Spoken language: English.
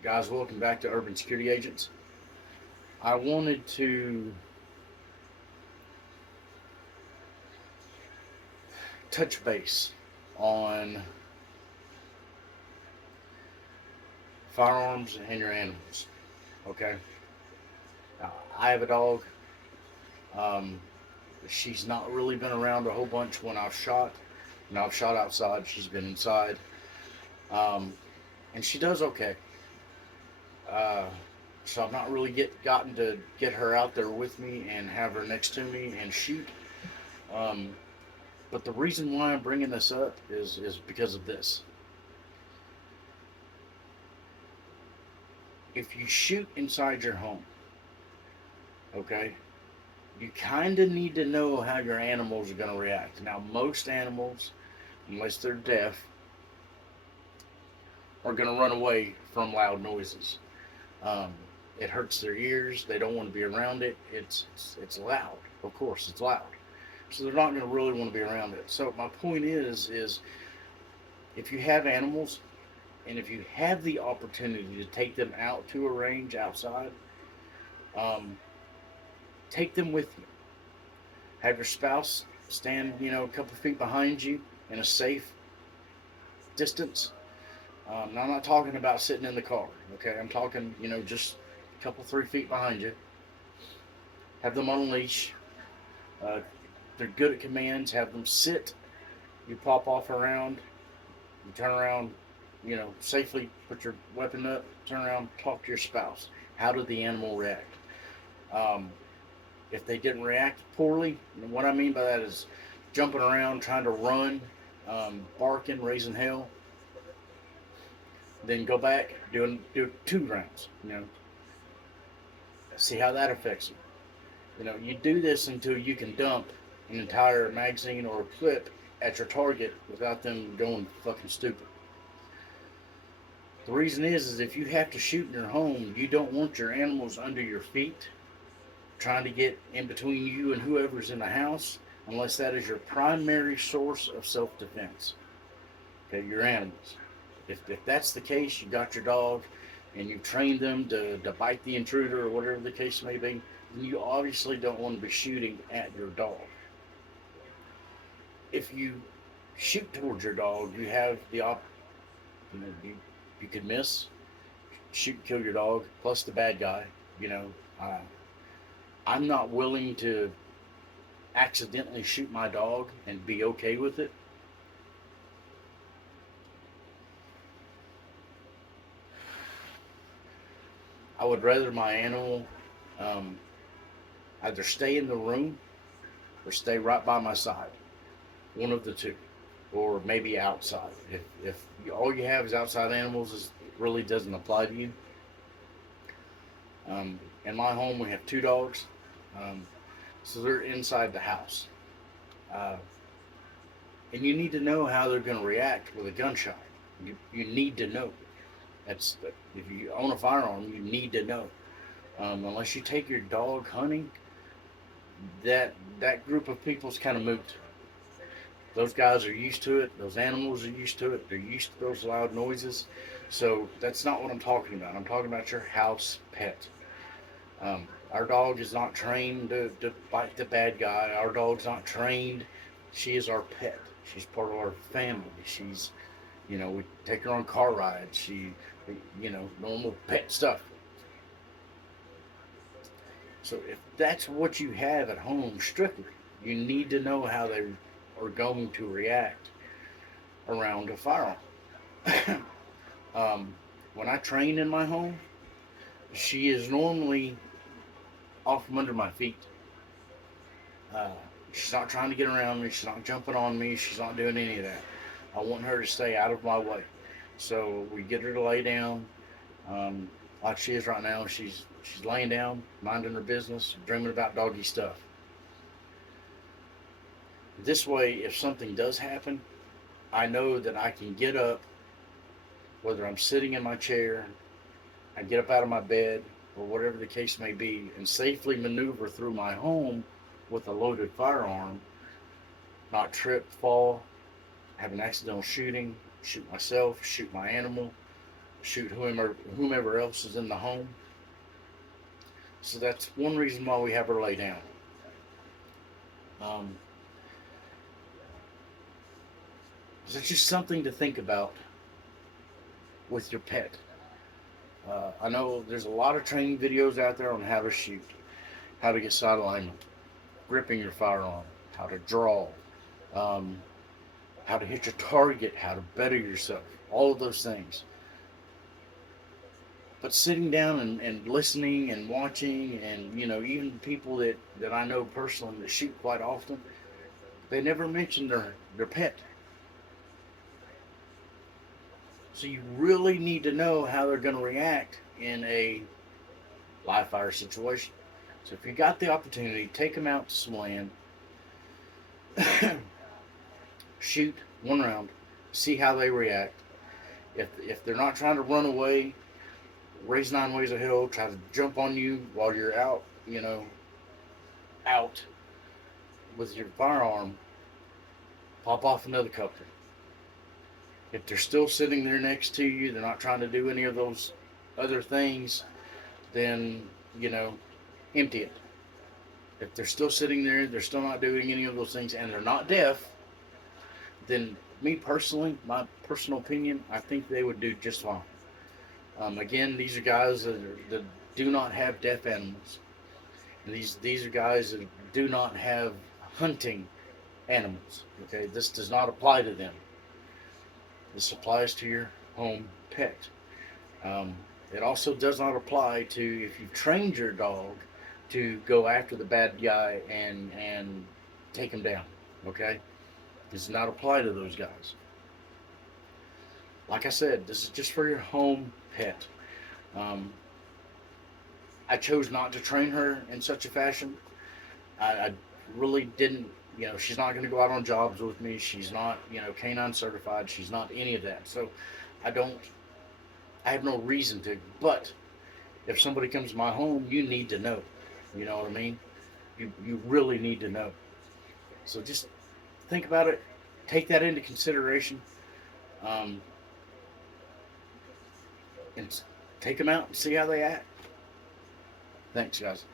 Guys, welcome back to Urban Security Agents. I wanted to touch base on firearms and your animals. Okay, I have a dog. Um, she's not really been around a whole bunch when I've shot. When I've shot outside, she's been inside, um, and she does okay. Uh, so I've not really gotten to get her out there with me and have her next to me and shoot. Um, but the reason why I'm bringing this up is because of this. If you shoot inside your home, okay, you kind of need to know how your animals are going to react. Now, most animals, unless they're deaf, are going to run away from loud noises. Um, it hurts their ears. They don't want to be around it. It's loud. Of course, it's loud. So they're not going to really want to be around it. So my point is if you have animals and if you have the opportunity to take them out to a range outside, um, take them with you. Have your spouse stand, a couple feet behind you in a safe distance. Now I'm not talking about sitting in the car. Okay, I'm talking, just a couple 3 feet behind you. Have them on a leash. Uh, they're good at commands. Have them sit. You pop off around. You turn around. Safely put your weapon up. Turn around. Talk to your spouse. How did the animal react? Um, if they didn't react poorly, what I mean by that is jumping around, trying to run, barking, raising hell. Then go back, do 2 rounds. See how that affects them. You do this until you can dump an entire magazine or a clip at your target without them going fucking stupid. The reason is if you have to shoot in your home, you don't want your animals under your feet trying to get in between you and whoever's in the house unless that is your primary source of self-defense. Okay, your animals. If that's the case, you got your dog and you've trained them to bite the intruder or whatever the case may be, then you obviously don't want to be shooting at your dog. If you shoot towards your dog, you have the you could miss, shoot and kill your dog, plus the bad guy. You know, uh, I'm not willing to accidentally shoot my dog and be okay with it. I would rather my animal um, either stay in the room or stay right by my side, one of the two, or maybe outside. If all you have is outside animals, it really doesn't apply to you. In my home, we have 2 dogs, um, so they're inside the house, uh, and you need to know how they're going to react with a gunshot. You need to know. That's if you own a firearm, you need to know. Unless you take your dog hunting, that group of people's kind of moot. Those guys are used to it. Those animals are used to it. They're used to those loud noises. So that's not what I'm talking about. I'm talking about your house pet. Our dog is not trained to bite the bad guy. Our dog's not trained. She is our pet. She's part of our family. We take her on car rides. Normal pet stuff. So if that's what you have at home, strictly, you need to know how they are going to react around a firearm. um, when I train in my home, she is normally off from under my feet. Uh, she's not trying to get around me. She's not jumping on me. She's not doing any of that. I want her to stay out of my way. So we get her to lay down, um, like she is right now. She's laying down, minding her business, dreaming about doggy stuff. This way, if something does happen, I know that I can get up, whether I'm sitting in my chair, I get up out of my bed, or whatever the case may be, and safely maneuver through my home with a loaded firearm, not trip, fall, have an accidental shooting, shoot myself, shoot my animal, shoot whomever else is in the home. So that's one reason why we have her lay down. Um, so it's just something to think about with your pet. I know there's a lot of training videos out there on how to shoot, how to get sight alignment, gripping your firearm, how to draw, um, how to hit your target, how to better yourself, all of those things. But sitting down and listening and watching, and even people that I know personally that shoot quite often, they never mention their pet. So you really need to know how they're going to react in a live fire situation. So if you got the opportunity, take them out to some land, shoot one round, see how they react. If they're not trying to run away, raise 9 ways of hell, try to jump on you while you're out, out with your firearm, pop off another couple. If they're still sitting there next to you, they're not trying to do any of those other things, then, empty it. If they're still sitting there, they're still not doing any of those things, and they're not deaf, then me personally, my personal opinion, I think they would do just fine. Again, these are guys that do not have deaf animals. And these are guys that do not have hunting animals. Okay, this does not apply to them. This applies to your home pet. Um, it also does not apply to if you've trained your dog to go after the bad guy and take him down. Okay, this does not apply to those guys. Like I said, this is just for your home pet. Um, I chose not to train her in such a fashion. I really didn't. She's not going to go out on jobs with me. She's not, canine certified. She's not any of that. So I don't. I have no reason to. But if somebody comes to my home, you need to know. You know what I mean? You really need to know. So just think about it. Take that into consideration. Um, and take them out and see how they act. Thanks, guys.